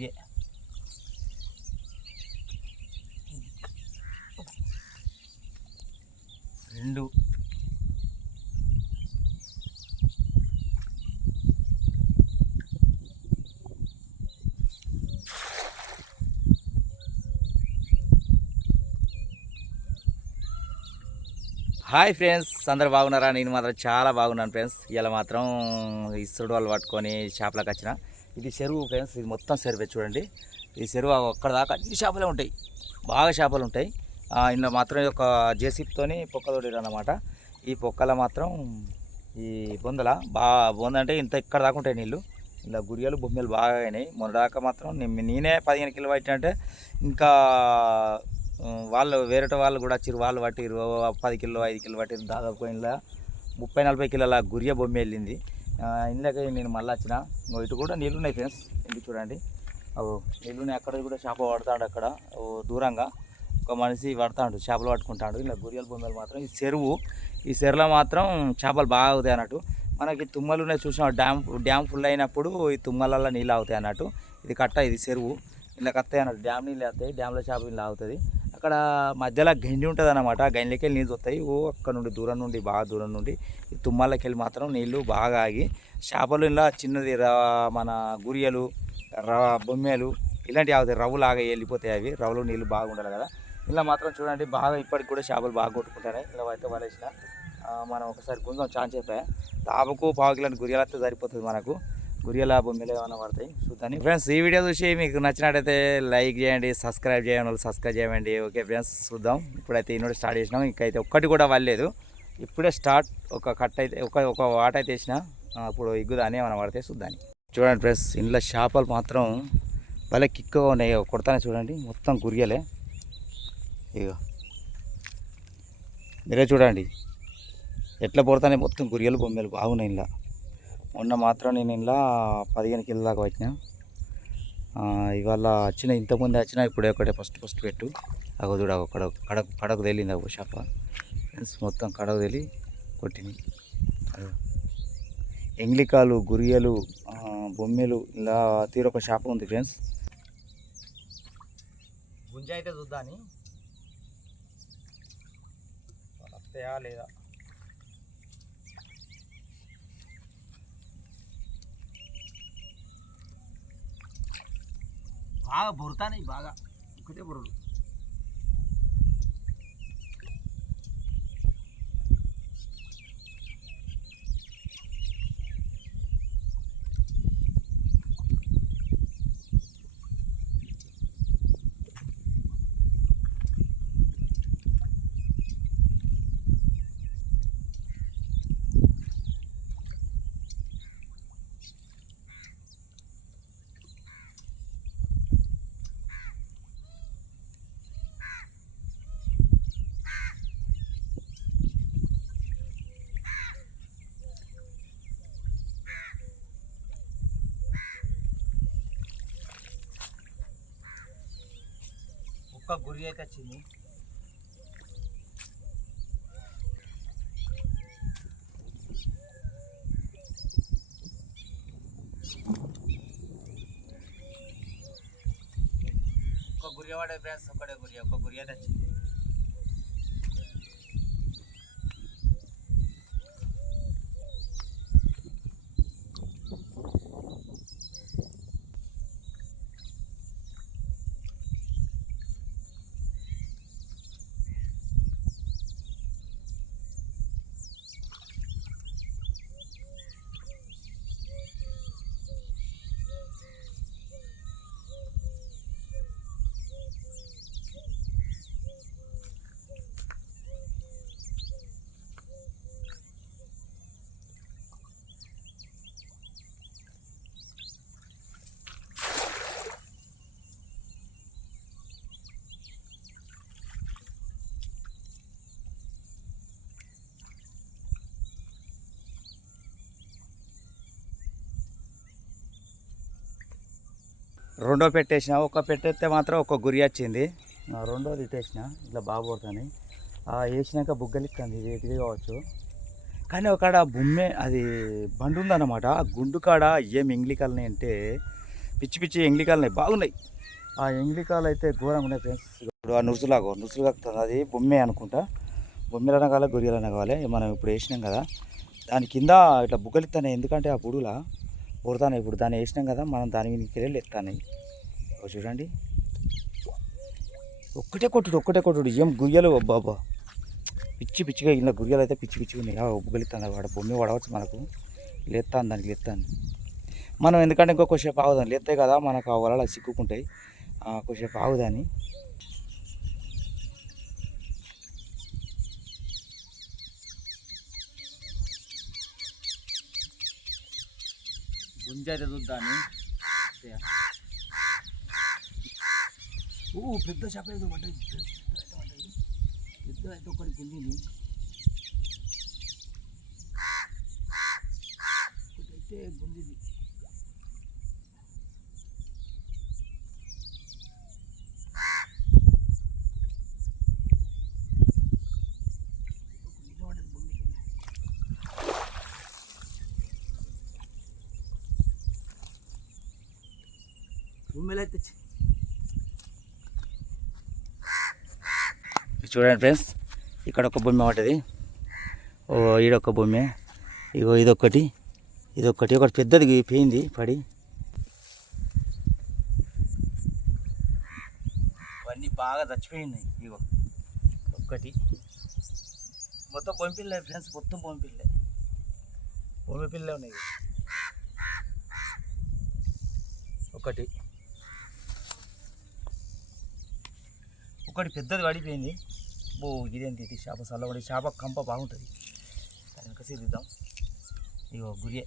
గురియే రెండు. Hi friends అందరు బాగున్నారా? నేను మాత్రం చాలా బాగున్నాను ఫ్రెండ్స్. ఇలా మాత్రం ఇసుడు వాళ్ళు పట్టుకొని చేపలకు వచ్చిన. ఇది చెరువు ఫ్రెండ్స్ ఇది మొత్తం చెరువే చూడండి. ఈ చెరువు అక్కడ దాకా అన్ని చేపలే ఉంటాయి. బాగా చేపలు ఉంటాయి. ఇందులో మాత్రం ఒక జేసీప్తోని పొక్క అన్నమాట ఈ పొక్కల మాత్రం ఈ బొందల బాగా బొంద అంటే ఇంత ఇక్కడ దాకా ఉంటాయి నీళ్ళు ఇలా గురియలు బొమ్మలు బాగా అయినాయి. మొన్న దాకా మాత్రం నేనే పదిహేను కిలో పట్టినంటే ఇంకా వాళ్ళు వేరే వాళ్ళు కూడా చిరు వాళ్ళు పట్టిర్రు. పది కిలో ఐదు కిలో పట్టి దాదాపు ఇలా ముప్పై నలభై కిలోల గురియ బొమ్మ వెళ్ళింది. ఇందాక నేను మళ్ళీ వచ్చిన. ఇంకో ఇటు కూడా నీళ్ళు ఉన్నాయి ఫ్రెండ్స్ ఇంటి చూడండి. అవు నీళ్ళున్నాయి. అక్కడ కూడా చేప పడతాడు అక్కడ. ఓ దూరంగా ఒక మనిషి పడతాడు చేపలు పట్టుకుంటాడు. ఇలా గురియల బొమ్మలు మాత్రం ఈ చెరువు ఈ చెరువులో మాత్రం చేపలు బాగా అవుతాయి అన్నట్టు. మనకి తుమ్మలు ఉన్నాయి చూసిన డ్యామ్ డ్యామ్ ఫుల్ అయినప్పుడు ఈ తుమ్మలలో నీళ్ళు అవుతాయి అన్నట్టు. ఇది కట్ట ఇది చెరువు. ఇలా కత్తాయి అన్నట్టు. డ్యామ్ నీళ్ళు అవుతాయి డ్యామ్లో చేప నీళ్ళు అవుతుంది అక్కడ మధ్యలో గండి ఉంటుంది అనమాట గండికి వెళ్ళి నీళ్ళు వస్తాయి ఓ అక్కడ నుండి దూరం నుండి బాగా దూరం నుండి ఈ తుమ్మలకి వెళ్ళి మాత్రం నీళ్ళు బాగా ఆగి చేపలు ఇలా చిన్నది రా మన గురియలు ర బొమ్మేలు ఇలాంటివి అవుతాయి రవ్వులాగా వెళ్ళిపోతాయి అవి. రవ్వులు నీళ్ళు బాగా ఉండాలి కదా. ఇలా మాత్రం చూడండి బాగా ఇప్పటికి కూడా చేపలు బాగా కొట్టుకుంటాయి ఇలా అయితే వలేసిన మనం ఒకసారి కొంచెం ఛాన్స్ చెప్పాయి తాపకు పావు కిలో గురియాలతో సరిపోతుంది మనకు. గురియలా బొమ్మలు ఏమైనా పడతాయి? చూద్దాం ఫ్రెండ్స్ ఈ వీడియో చూసి మీకు నచ్చినట్టయితే లైక్ చేయండి సబ్స్క్రైబ్ చేయండి వాళ్ళు సబ్స్క్రైబ్ చేయండి ఓకే ఫ్రెండ్స్ చూద్దాం. ఇప్పుడైతే ఈ స్టార్ట్ చేసినాం. ఇంకైతే ఒక్కటి కూడా వల్లేదు ఇప్పుడే స్టార్ట్ ఒక కట్ అయితే ఒక ఒక వాట అయితే వేసిన అప్పుడు ఇగ్గుదాని ఏమైనా పడితే చూద్దాం. చూడండి ఫ్రెండ్స్ ఇంట్లో చేపలు మాత్రం భలే కిక్కుగా ఉన్నాయి. కొడతానే చూడండి. మొత్తం గురియలే ఇగో. మీరే చూడండి. ఎట్లా పడతానే మొత్తం గురియలు బొమ్మలు బాగున్నాయి ఇలా మొన్న మాత్రం నేను ఇలా పదిహేను కిలో దాకా వచ్చిన ఇవాళ వచ్చిన ఇంతకుముందు వచ్చిన ఇప్పుడే ఒకటే ఫస్ట్ ఫస్ట్ పెట్టు. అగో చూడ అక్కడ కడకు కడకు తెలియంది అగో షాప ఫ్రెండ్స్ మొత్తం కడకు తెలి కొట్టింది. ఎంగ్లికాలు గురియలు బొమ్మెలు ఇలా తీరొక షాప్ ఉంది ఫ్రెండ్స్. గుంజ అయితే చూద్దాని వస్తాయా లేదా? బాగా బొరుతాయి బాగా. ఒకటే బొరుడు. ఒక్క గురి అయితే వచ్చింది. ఒక్క గురి వాడే ఫ్రెండ్స్ ఒక్కడే గురి ఒక్క గురి అయితే వచ్చింది. రెండో పెట్టేసిన ఒక పెట్టేస్తే మాత్రం ఒక గురి వచ్చింది. రెండోది ఇటేసిన ఇట్లా బాగా పడుతుంది వేసినాక బుగ్గలిక్కంది ఇది ఇది కావచ్చు. కానీ ఒకడ బొమ్మె అది బండి ఉందన్నమాట ఆ గుండు కాడ ఏం ఇంగ్లీకల్ని అంటే పిచ్చి పిచ్చి ఎంగిలికాయలు ఉన్నాయి బాగున్నాయి. ఆ ఎంగిలికాయలు అయితే ఘోరంగా ఉన్నాయి ఫ్రెండ్స్. ఇప్పుడు ఆ నుసులాగో నుసులు కాకుతుంది అది బొమ్మే అనుకుంటా. బొమ్మెలన కావాలి గొర్రెలు కావాలి? మనం ఇప్పుడు వేసినాం కదా. దాని కింద ఇట్లా బుగ్గలిస్తాయి ఎందుకంటే ఆ పుడుగులా? పుడతాను ఇప్పుడు దాన్ని వేసినాం కదా మనం దాని మీదకి వెళ్ళి ఎత్తాయి చూడండి. ఒక్కటే కొట్టుడు ఒక్కటే కొట్టుడు. ఏం గుయ్యలు బాబా పిచ్చి పిచ్చిగా ఇలా గుయ్యలు అయితే పిచ్చి పిచ్చిగా ఉన్నాయి. ఉబ్బగలుగుతాను వాడ బొమ్మ వాడవచ్చు మనకు. లేస్తాను దానికి లేస్తాను మనం ఎందుకంటే ఇంకో కొద్దిసేపు ఆగుదాం. లేస్తాయి కదా మనకు ఆ వలలు చిక్కుకుంటాయి. కొద్దిసేపు ఆగుదాని. గుంజైతే చూద్దాన్ని ఓ పెద్ద చేప ఏదో పడ్డది. పెద్ద అయితే పడ్డది. పెద్ద ఒకటి గుంజింది ఒకటైతే గుంజింది భూమిలో అయితే చూడండి ఫ్రెండ్స్ ఇక్కడ ఒక బొమ్మ ఉంటుంది ఓ ఈడొక బొమ్మ. ఇగో ఇదొక్కటి. ఇదొక్కటి. ఒకటి పెద్దది పోయింది పడి. ఇవన్నీ బాగా చచ్చిపోయినాయి ఇగో. ఒక్కటి. మొత్తం పంపిల్లే ఫ్రెండ్స్ మొత్తం పంపిల్లే భూమి పిల్లలే ఉన్నాయి. ఒకటి. ఒకటి పెద్దది పడిపోయింది. ఓ ఇదేంటి ఇది చేప చల్లబడి చేప కంప బాగుంటుంది. దాని వెనక సిద్దిద్దాం ఇగో గురియే.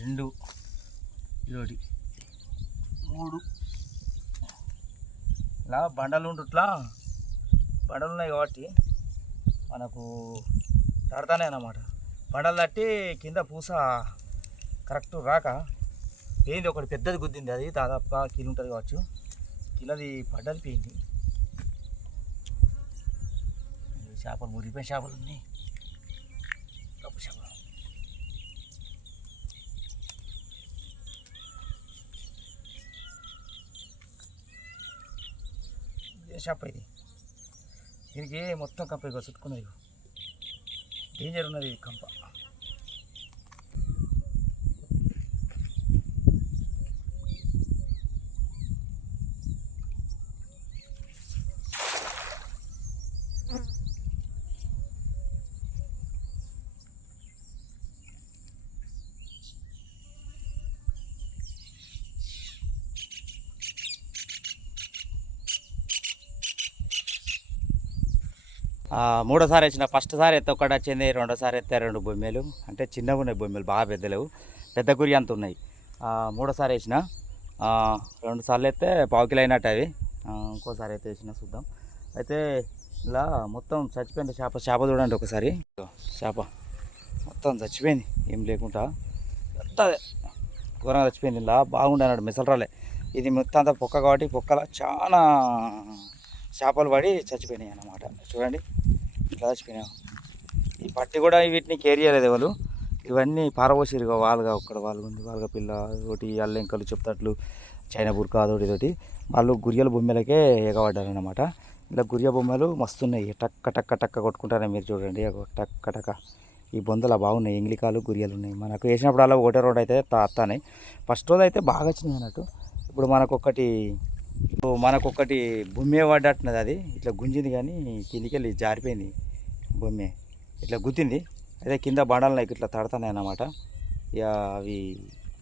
రెండు ఇదోటి మూడు. ఇలా బండలు ఉంటుట్లా బండలు ఉన్నాయి కాబట్టి మనకు తడతానే అన్నమాట. బండలు తట్టి కింద పూస కరెక్ట్ రాక పోయింది ఒకటి పెద్దది గుద్దింది అది దాదాపుగా కిలో ఉంటుంది కావచ్చు. కిలోది పడ్డది పోయింది. చేపలు మురిగిపోయిన చేపలు ఉన్నాయి. కప్పు చేపలు. ఇదే చేప ఇది. దీనికి మొత్తం కంప ఇక చుట్టుకున్నది డేంజర్ ఉన్నది ఇది కంప. మూడోసారి వచ్చిన ఫస్ట్ సారి ఎత్తే ఒకటి వచ్చింది రెండోసారి ఎత్తే రెండు బొమ్మలు. అంటే చిన్నగా ఉన్నాయి బొమ్మలు బాగా పెద్దలేవు. పెద్ద గురి అంత ఉన్నాయి. మూడోసారి వేసిన. రెండు సార్లు అయితే పావు కిలో అయినట్టు అవి. ఇంకోసారి అయితే వేసిన చూద్దాం. అయితే ఇలా మొత్తం చచ్చిపోయింది చేప. చేప చూడండి ఒకసారి. చేప మొత్తం చచ్చిపోయింది. ఏం లేకుండా. అంతా ఘోరంగా చచ్చిపోయింది. ఇలా బాగుండే అన్నాడు. మిసలు రాలే. ఇది మొత్తం అంతా పొక్క కాబట్టి పొక్కల చాలా చేపలు పడి చచ్చిపోయినాయి అన్నమాట. చూడండి ఇట్లా చచ్చిపోయినాయి. ఈ పట్టి కూడా వీటిని కేర్ చేయలేదు ఎవరు. ఇవన్నీ పారబోసిరుగా వాళ్ళుగా ఒక్కడ వాళ్ళు ఉంది వాళ్ళగా పిల్ల ఒకటి అల్లెంకలు చెప్తట్లు చైనా బుర్కా అదొకటి ఇదొకటి వాళ్ళు గురియల బొమ్మలకే ఎగబడ్డారు అనమాట ఇలా గురియ బొమ్మలు మస్తున్నాయి. టక్క టక్క టక్క కొట్టుకుంటారని మీరు చూడండి. టక్క టక్క. ఈ బొందలు బాగున్నాయి. ఎంగిలికాలు గురియలు ఉన్నాయి. మనకు వేసినప్పుడు అలా ఒకటే రోడ్డు అయితే తాస్తాయి ఫస్ట్ రోజు అయితే బాగా వచ్చినాయి అన్నట్టు. ఇప్పుడు మనకు ఒకటి మనకొకటి బొమ్మే పడ్డట్టున్నది అది. ఇట్లా గుంజింది కానీ కిందికి వెళ్ళి జారిపోయింది బొమ్మే. ఇట్లా గుద్దింది. అదే కింద బండాలు ఇట్లా తడతాయి అన్నమాట. ఇక అవి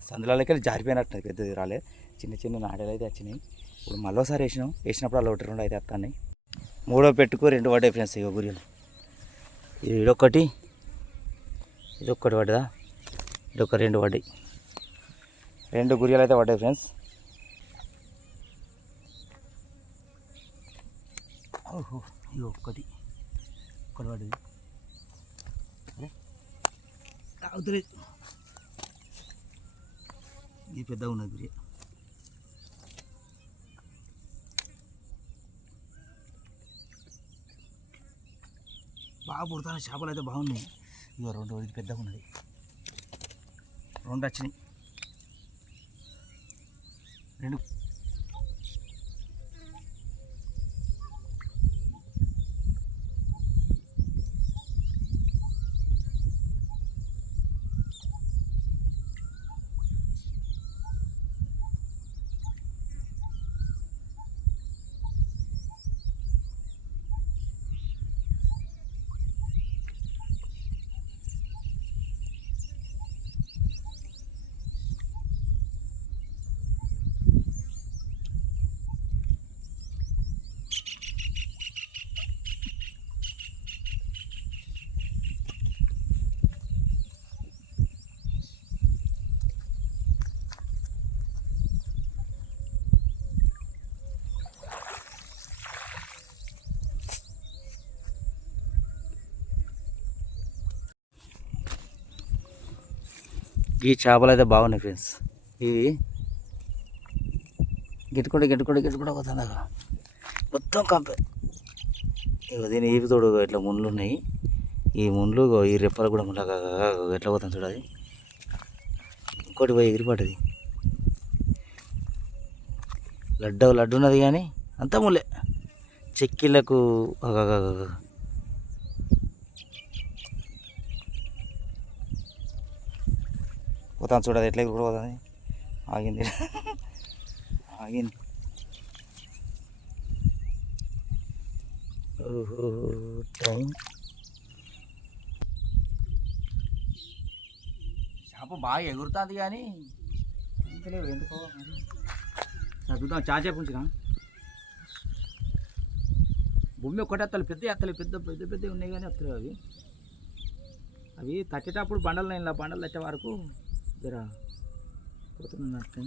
సందులకి జారిపోయినట్టు జారిపోయినట్టున్నది పెద్దది రాలే. చిన్న చిన్న నాడలు అయితే వచ్చినాయి. ఇప్పుడు మళ్ళీసారి వేసినాం. వేసినప్పుడు అలా ఒకటి రెండు అయితే వస్తాయి మూడో పెట్టుకో రెండు పడ్డాయి ఫ్రెండ్స్ ఇక గురియలు ఇది ఇదొకటి ఇదొక్కటి పడ్డదా? ఇదొక రెండు పడ్డాయి. రెండు గురియలు అయితే పడ్డాయి ఫ్రెండ్స్. ఓహో ఇది ఒక్కటి. ఒక్కటి పడ్డది తాగుతలేదు ఇది పెద్దగా ఉన్నది బిర్యా బాగా పుడతాను చేపలు అయితే బాగున్నాయి. ఇగో రెండు ఇది పెద్దగా ఉన్నది. రెండు వచ్చినాయి. రెండు ఈ చేపలు అయితే బాగున్నాయి ఫ్రెండ్స్ ఇవి గిట్టుకుంటే గిట్టుకుంటే గిట్టుకుంటే పోతుంది అక్కడ మొత్తం కంపే. ఇగో దీని ఈపి తోడు ఇట్లా ముండ్లు ఉన్నాయి. ఈ ముండ్లు ఈ రెప్పలు కూడా ముళ్ళ ఎట్లా పోతుంది చూడాలి ఇంకోటి పోయి ఎగిరిపడ్డది. లడ్డు లడ్డు ఉన్నది కానీ అంతా ముళ్ళే. చెక్కిళ్ళకు పోతాను చూడదు ఎట్లా ఎగురు పోతుంది ఆగింది. ఆగింది. ఓహో చేప బాగా ఎగురుతుంది కానీ ఇంకలేవు ఎందుకో మరి. సరే చూద్దాం చాచే పుంచిన భూమి ఒక్కటే అత్తలు పెద్ద అత్తలు పెద్ద పెద్ద పెద్దవి ఉన్నాయి కానీ అత్తలు అవి. అవి తట్టేటప్పుడు బండలు నేను బండలు తట్టే వరకు జర పోతున్నట్టు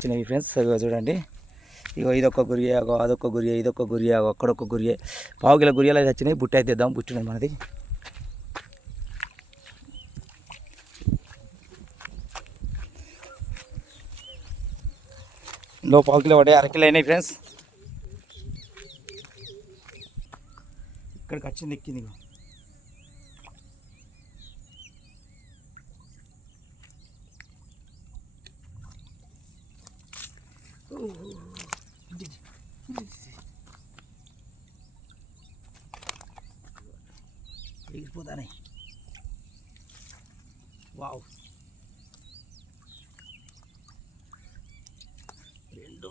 చిన్నవి ఫ్రెండ్స్ చూడండి. ఇగో ఇదొక గురియాగో అదొక గురియ ఇదొక గురియాగో అక్కడొక గురియే పావు కిలో గురియాలు అయితే వచ్చినాయి బుట్టి అయితే ఇద్దాం బుట్టి మనది. ఇందులో పావు కిలో పడే అరకిలో అయినాయి ఫ్రెండ్స్ ఇక్కడికి వచ్చింది ఎక్కింది ఇగో. ఎగిరిపోతానే వావ్ రెండు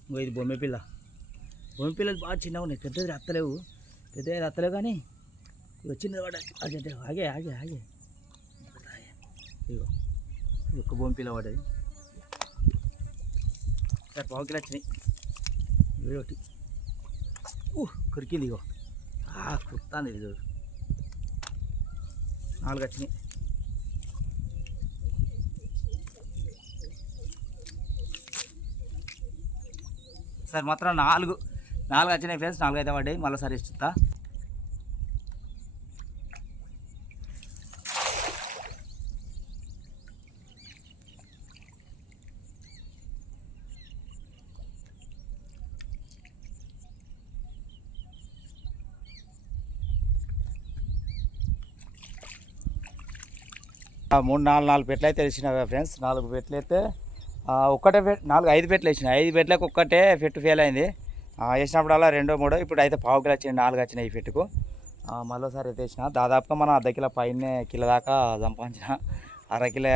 ఇంకో ఇది బొమ్మ పిల్ల బొమ్మ పిల్లలు బాగా చిన్నగా ఉన్నాయి పెద్దది అత్తలేవు పెద్దది అత్తలేవు కానీ ఇవి చిన్నది పడ్డ అదే అదే ఆగే ఆగే ఆగే ఇగో ఇది ఒక్క బొమ్మ పిల్ల పడ్డది సార్ పావు కిలో వచ్చినాయి ఇవి ఒకటి ఊ కొరికింది ఇగో. కుర్తాంది ఇది చూడు. నాలుగు వచ్చినాయి సార్ మాత్రం నాలుగు నాలుగు వచ్చినాయి ఫ్రెండ్స్ నాలుగు అయితే పడ్డాయి. మళ్ళీ సరే ఇస్తుందా మూడు నాలుగు నాలుగు పెట్లు అయితే వేసినవి ఫ్రెండ్స్. నాలుగు పెట్లు అయితే ఒక్కటే పెట్ నాలుగు ఐదు పెట్లు వేసిన ఐదు పెట్లకు ఒక్కటే పెట్టు ఫెయిల్ అయింది. వేసినప్పుడల్లా రెండో మూడో ఇప్పుడు అయితే పావు కిలో వచ్చినాయి నాలుగు వచ్చినాయి ఈ పెట్టుకు మరోసారి అయితే వేసిన. దాదాపుగా మనం అర్ధ కిలో పైన కిలో దాకా సంపాదించిన. అరకిలో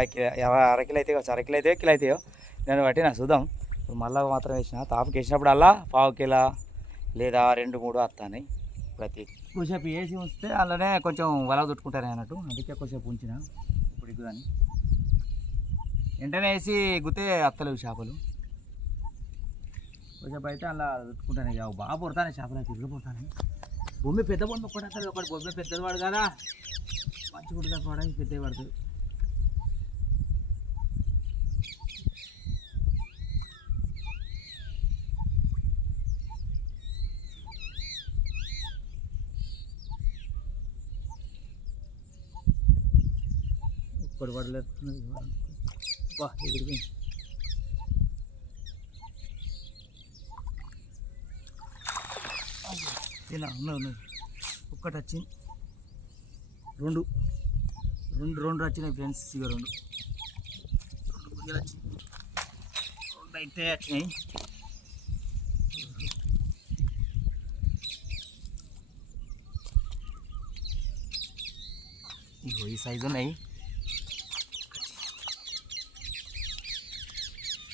అరకిలో అయితే కావచ్చు. అర కిలో అయితే కిలో అయితే దాన్ని బట్టి నా చూద్దాం ఇప్పుడు మళ్ళీ మాత్రం వేసిన. తాపుకి వేసినప్పుడల్లా పావు కిలో లేదా రెండు మూడు వస్తాయి ప్రతి. కొంచెంసేపు వేసి ఉంచితే అలానే కొంచెం వల చుట్టుకుంటారు అన్నట్టు. అందుకే కొద్దిసేపు ఉంచిన. ఇప్పుడు కానీ వెంటనే వేసి గుతే అత్తలేవు చేపలు. కొంచెం అయితే అలా చుట్టుకుంటాను ఇక బాగా పుడతాను చేపలు అయితే ఇల్లు పుడతాను. భూమి పెద్ద బొమ్మ ఒకటి అసలు ఒకటి బొమ్మ పెద్దది వాడు కదా. మంచి కుడుతా కూడా పెద్దవి పడుతుంది. ఒక్కడు పడలేదు వా ఎగిరిపోయింది ఇలా ఉన్నది ఉన్నది ఒక్కటి వచ్చింది రెండు రెండు రెండు వచ్చినాయి ఫ్రెండ్స్ ఇక రెండు రెండు గుంజలు వచ్చింది రెండు అయితే వచ్చినాయి ఇగో ఈ సైజు ఉన్నాయి.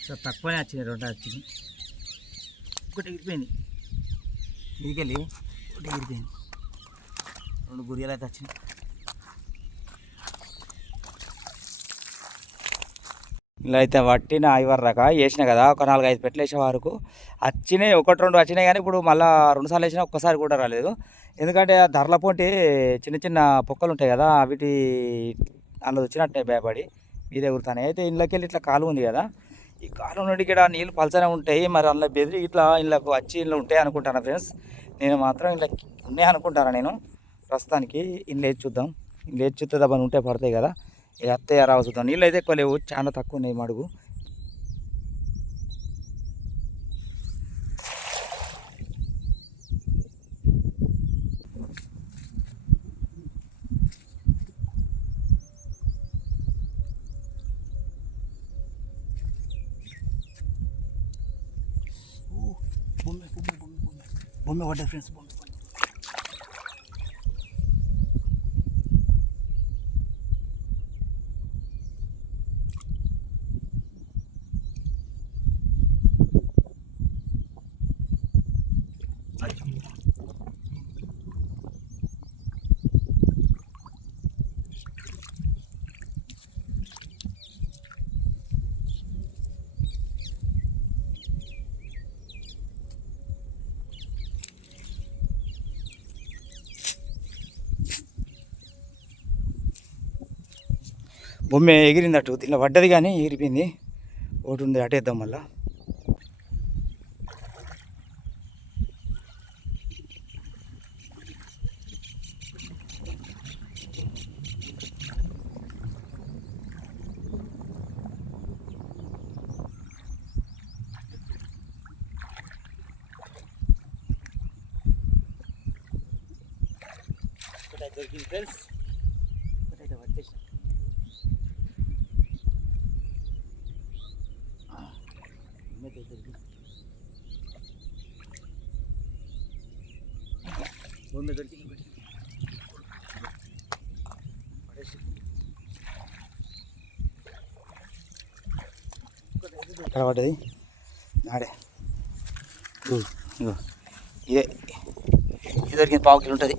సార్ తక్కువనే వచ్చినాయి రెండు వచ్చినాయి. ఒకటి ఎగిరిపోయింది ఇదికెళ్ళి ఒకటి ఎగిరిపోయింది రెండు గురియలు అయితే వచ్చినాయి. ఇలా అయితే పట్టిన ఐవర్ రక వేసిన కదా ఒక నాలుగు ఐదు పెట్లు వేసే వరకు. వచ్చినాయి ఒకటి రెండు వచ్చినాయి కానీ ఇప్పుడు మళ్ళీ రెండు సార్లు వేసినా ఒక్కసారి కూడా రాలేదు. ఎందుకంటే ఆ ధరల పోటీ చిన్న చిన్న పొక్కలు ఉంటాయి కదా వీటి అందులో వచ్చినట్టే భయపడి మీద ఎగురుతాయి అయితే ఇళ్ళకి వెళ్ళి ఇట్లా కాలువ ఉంది కదా ఈ కాలం నుండి ఇక్కడ నీళ్ళు పలచనే ఉంటాయి. మరి అందులో బెదిరి ఇట్లా ఇళ్ళకు వచ్చి ఇళ్ళు ఉంటాయి అనుకుంటాను ఫ్రెండ్స్? నేను మాత్రం ఇలా ఉన్నాయి అనుకుంటాను నేను? ప్రస్తుతానికి ఇల్లు వేసి చూద్దాం. ఇల్లు వేసి చూస్తే దబ్బని ఉంటే పడతాయి కదా. ఇక అత్తయ్య రావు చూద్దాం. నీళ్ళు అయితే ఎక్కువ లేవు. చాలా తక్కువ ఉన్నాయి మడుగు బొమ్మ బొమ్మ బొమ్మ బొమ్మ బొమ్మ పడ్డది ఫ్రెండ్స్ బొమ్మ ఎగిరింది అటు దీనిలో పడ్డది కానీ ఎగిరిపోయింది. ఒకటి ఉంది అటేద్దాం మళ్ళా. దొరికింది ఫ్రెండ్స్ ఒకటైతే పట్టేసిన బొమ్మ దొరికింది బొమ్మ దొరికింది ఒకటి. పడేసి. ఎక్కడ పడ్డది నాడే ఇగో, ఇదే. ఇది దొరికింది పావు కిలో ఉంటుంది.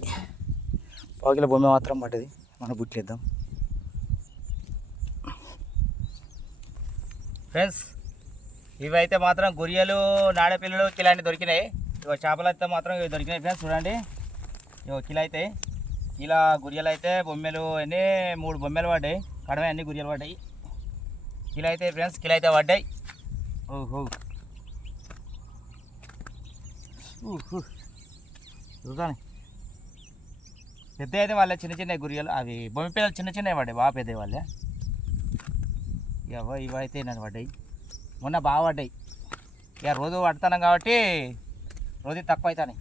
పావు కిలో బొమ్మ మాత్రం పడ్డది. మనం బుట్లేద్దాం. ఫ్రెండ్స్ ఇవైతే మాత్రం గురియలు నాడపిల్లలు కిలాంటి దొరికినాయి. ఇగో చేపలు అయితే మాత్రం ఇవి దొరికినాయి ఫ్రెండ్స్ చూడండి. ఇగో కిలో అయితే ఇలా గురియలు అయితే బొమ్మెలు అన్నీ మూడు బొమ్మెలు పడ్డాయి. కడమే అన్ని గురియలు పడ్డాయి. కిలో అయితే ఫ్రెండ్స్ కిలో అయితే పడ్డాయి. ఓహో. చూద్దాం. పెద్ద అయితే వాళ్ళే చిన్న చిన్న గురియలు అవి బొమ్మ పిల్లలు చిన్న చిన్నవి పడ్డాయి బాగా పెద్దవి వాళ్ళే. ఇవ ఇవైతే నన్ను పడ్డాయి. మొన్న బాగా పడ్డాయి. ఇక రోజు పడతాను కాబట్టి రోజు తక్కువ అవుతాయి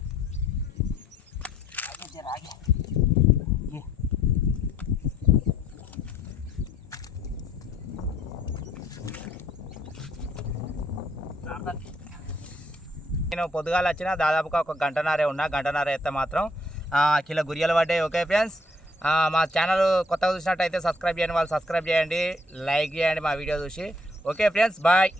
నేను పొద్దుగాల వచ్చిన దాదాపుగా ఒక గంటన్నరే ఉన్నా గంటన్నర అయితే మాత్రం. కిలో గురియలు పడ్డాయి. Okay friends? మా ఛానల్ కొత్తగా చూసినట్టయితే సబ్స్క్రైబ్ చేయండి వాళ్ళు సబ్స్క్రైబ్ చేయండి. లైక్ చేయండి మా వీడియో చూసి. Okay friends? బాయ్.